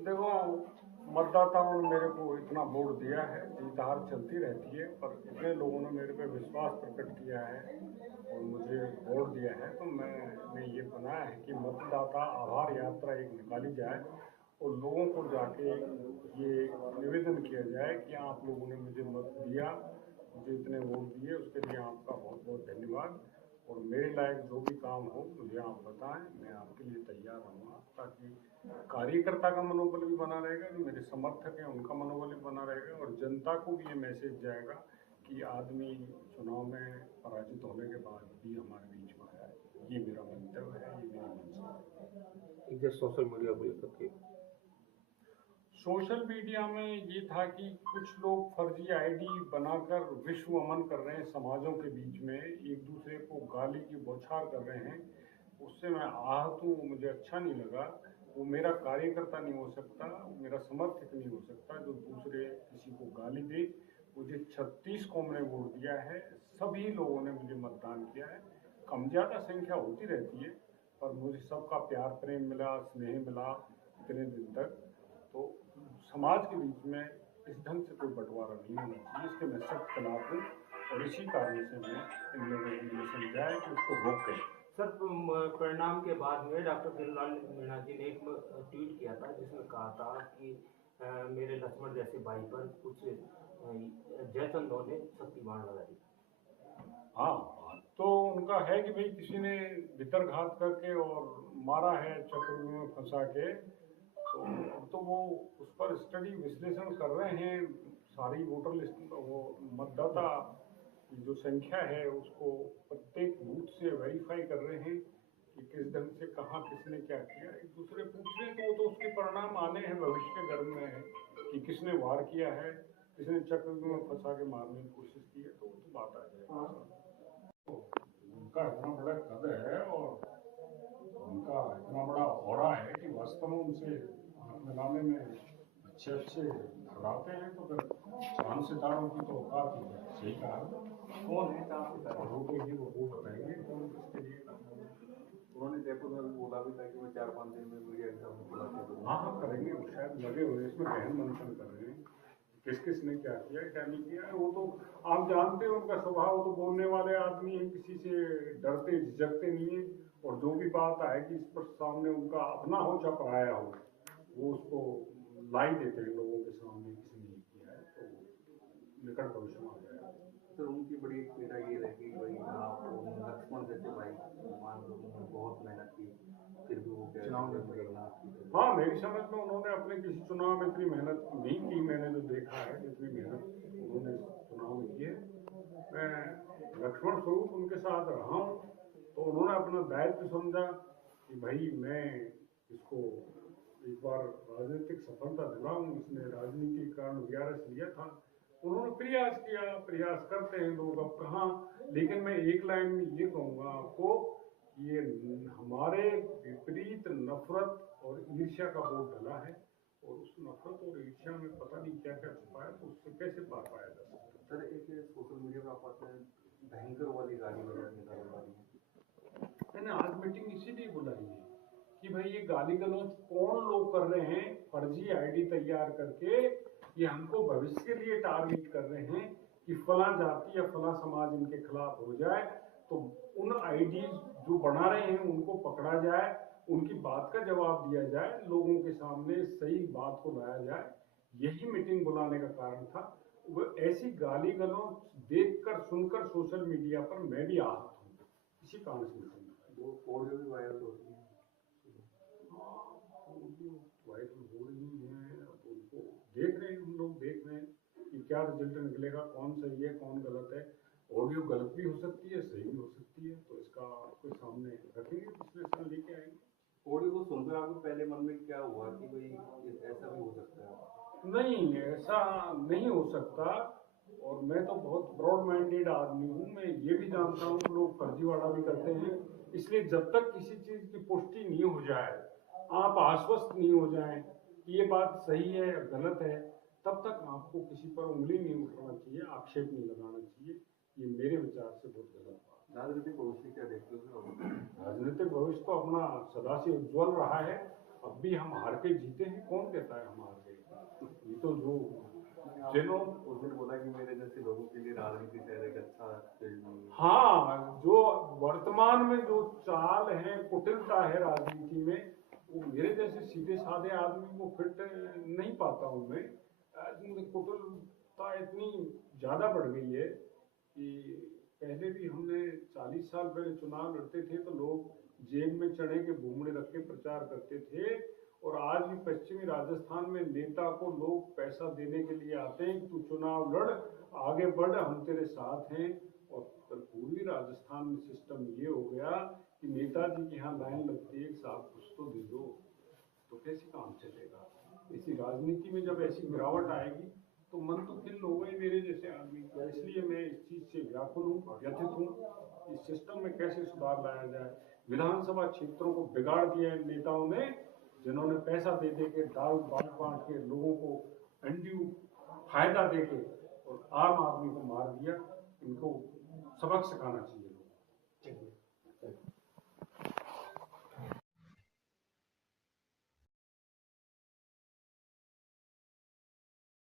देखो, मतदाताओं ने मेरे को इतना वोट दिया है, जीत हार चलती रहती है, पर इतने लोगों ने मेरे पे विश्वास प्रकट किया है और मुझे वोट दिया है, तो मैंने ये बनाया है कि मतदाता आभार यात्रा एक निकाली जाए और लोगों को जाके ये निवेदन किया जाए कि आप लोगों ने मुझे मत दिया, मुझे इतने वोट दिए, उसके लिए आपका बहुत बहुत धन्यवाद। और मेरे लायक जो भी काम हो मुझे आप बताएं, मैं आपके लिए तैयार रहूँगा, ताकि कार्यकर्ता का मनोबल भी बना रहेगा, जो मेरे समर्थक हैं उनका मनोबल भी बना रहेगा और जनता को भी ये मैसेज जाएगा कि आदमी चुनाव में पराजित होने के बाद भी हमारे बीच में आया है। ये मेरा मंतव्य है, ये मेरी मंशा है। इधर सोशल मीडिया को लेकर के सोशल मीडिया में ये था कि कुछ लोग फर्जी आईडी बनाकर विश्व अमन कर रहे हैं, समाजों के बीच में एक दूसरे को गाली की बौछार कर रहे हैं। उससे मैं आहत हूँ, मुझे अच्छा नहीं लगा। वो मेरा कार्यकर्ता नहीं हो सकता, मेरा समर्थक नहीं हो सकता जो दूसरे किसी को गाली दे। मुझे 36 कौम ने वोट दिया है, सभी लोगों ने मुझे मतदान किया है। कम ज़्यादा संख्या होती रहती है, पर मुझे सबका प्यार प्रेम मिला, स्नेह मिला इतने दिन तक। तो समाज के बीच में इस ढंग से कोई बंटवारा नहीं होना चाहिए, इसके मैं सख्त खिलाफ हूँ और इसी कारण से मैं इन लोगों को ये समझाया कि उसको रोकें। सर, परिणाम के बाद में डॉक्टर गिरिलाल मीणा जी ने एक ट्वीट किया था जिसमें कहा था कि मेरे लक्ष्मण जैसे भाई पर कुछ जयचंदों ने शक्तिबाण लगा दी। हाँ, तो उनका है कि भाई किसी ने भितरघात करके और मारा है चक्रव्यूह में फंसा के। तो अब तो वो उस पर स्टडी विश्लेषण कर रहे हैं, सारी वोटर लिस्ट, वो मतदाता की जो संख्या है उसको प्रत्येक बूथ से वेरीफाई कर रहे हैं कि किस ढंग से कहाँ किसने क्या किया। एक दूसरे पूछ रहे हैं, तो वो तो उसके परिणाम आने हैं भविष्य के गर्भ में है कि किसने वार किया है, किसने चक्रव्यूह में फंसा के मारने की कोशिश की है, तो वो तो बात आ जाएगी। तो उनका इतना बड़ा कद है और उनका इतना बड़ा औरा है कि वास्तव में उनसे हाथ मिलाने में अच्छे अच्छे धर्राते हैं, तो फिर चांद सितारों की तो औकात ही है। सही कहा। कौन है चांद सितारे? वो बताएंगे कौन किसके लिए। उन्होंने जयपुर में भी बोला भी था कि मैं 4-5 दिन में मीडिया के सामने खुलासे करूंगा। हाँ हाँ करेंगे, वो शायद लगे हुए इसमें गहन मंथन कर रहे हैं किस किस ने क्या किया क्या नहीं किया। वो तो आप जानते हो उनका स्वभाव, तो बोलने वाले आदमी हैं, किसी से डरते झिझकते नहीं है और जो भी बात आएगी इस पर सामने उनका अपना हो चाहे पराया हो, वो उसको लाई देते हैं लोगों के सामने किसने ये किया है, तो निकट भविष्य में आ जाएगा। सर, उनकी बड़ी एक पीड़ा ये रहेगी भाई आप लक्ष्मण जैसे भाई मान लो उन्होंने बहुत मेहनत की फिर भी वो चुनाव में मेहनत। हाँ, मेरी समझ में उन्होंने अपने किसी चुनाव में इतनी मेहनत नहीं की, मैंने जो देखा है जितनी मेहनत उन्होंने चुनाव में की है। मैं लक्ष्मण स्वरूप उनके साथ रहा हूँ, तो उन्होंने अपना दायित्व समझा कि भाई मैं इसको एक बार राजनीतिक सफलता दिलाऊं। इसने राजनीति के कारण वीआरएस लिया था, उन्होंने प्रयास किया, प्रयास करते हैं लोग अब कहाँ। लेकिन मैं एक लाइन में ये कहूँगा आपको, ये हमारे विपरीत नफरत और ईर्ष्या का वोट डला है और उस नफरत और ईर्ष्या में पता नहीं क्या क्या छुपा है, तो उससे कैसे पार पाया जा सकता है। सर, एक सोशल मीडिया पर आपने भयंकर वाली गाली वगैरह निकाल रही है। मैंने आज मीटिंग इसीलिए बुलाई है कि भाई ये गाली गलौज कौन लोग कर रहे हैं, फर्जी आईडी तैयार करके ये हमको भविष्य के लिए टारगेट कर रहे हैं कि फला जाति या फला समाज इनके खिलाफ हो जाए, तो उन आईडी जो बना रहे हैं उनको पकड़ा जाए, उनकी बात का जवाब दिया जाए, लोगों के सामने सही बात को लाया जाए। यही मीटिंग बुलाने का कारण था। वो ऐसी गाली गलौज देखकर सुनकर सोशल मीडिया पर मैं भी आहत हूँ, इसी कारण से मीटिंग वो ऑडियो भी वायरल हो रही है। वायरल हो रही हैं, अब उनको देख रहे हैं, हम लोग देख रहे हैं कि क्या रिजल्ट निकलेगा, कौन सही है कौन गलत है। ऑडियो गलत भी हो सकती है, सही भी हो सकती है, तो इसका आपके सामने रखेंगे, विश्लेषण लेके आएंगे। ऑडियो को सुनकर आपको पहले मन में क्या हुआ कि भाई ऐसा भी हो सकता है? नहीं, ऐसा नहीं हो सकता। और मैं तो बहुत ब्रॉड माइंडेड आदमी हूँ, मैं ये भी जानता हूँ कि लोग फर्जीवाड़ा भी करते हैं। इसलिए जब तक किसी चीज़ की पुष्टि नहीं हो जाए, आप आश्वस्त नहीं हो जाएं कि ये बात सही है या गलत है, तब तक आपको किसी पर उंगली नहीं उठाना चाहिए, आक्षेप नहीं लगाना चाहिए। ये मेरे विचार से बहुत गलत बात। राजनीतिक भविष्य क्या देखते हो? राजनीतिक भविष्य तो अपना सदा से उज्ज्वल रहा है। अब भी हम हार के जीते हैं, कौन कहता है हम हार गए? ये तो जो जिन्हों उस दिन बोला कि मेरे जैसे लोगों के लिए राजनीति शायद एक अच्छा फील्ड नहीं है। हाँ, जो वर्तमान में जो चाल है, कुटिलता है राजनीति में, वो मेरे जैसे सीधे साधे आदमी को फिट नहीं पाता हूँ मैं। कुटिलता इतनी ज्यादा बढ़ गई है कि पहले भी हमने 40 साल पहले चुनाव लड़ते थे तो लोग जेब में चढ़े के भूमड़े रख के प्रचार करते थे, और आज भी पश्चिमी राजस्थान में नेता को लोग पैसा देने के लिए आते हैं कि तू चुनाव लड़, आगे बढ़, हम तेरे साथ हैं। और पूर्वी राजस्थान में सिस्टम ये हो गया कि नेताजी के यहाँ लाइन लगती है, साहब कुछ तो दे दो, तो कैसे काम चलेगा? इसी राजनीति में जब ऐसी गिरावट आएगी तो मन तो खिल हो गए मेरे जैसे आदमी का। इसलिए मैं इस चीज से व्याकुल हूँ, व्यथित हूँ। इस सिस्टम में कैसे सुधार लाया जाए? विधानसभा क्षेत्रों को बिगाड़ दिया इन नेताओं ने, जिन्होंने पैसा दे दे के, दाल बांट के लोगों को अनड्यू फायदा दे के और आम आदमी को मार दिया। इनको सबक सिखाना चाहिए।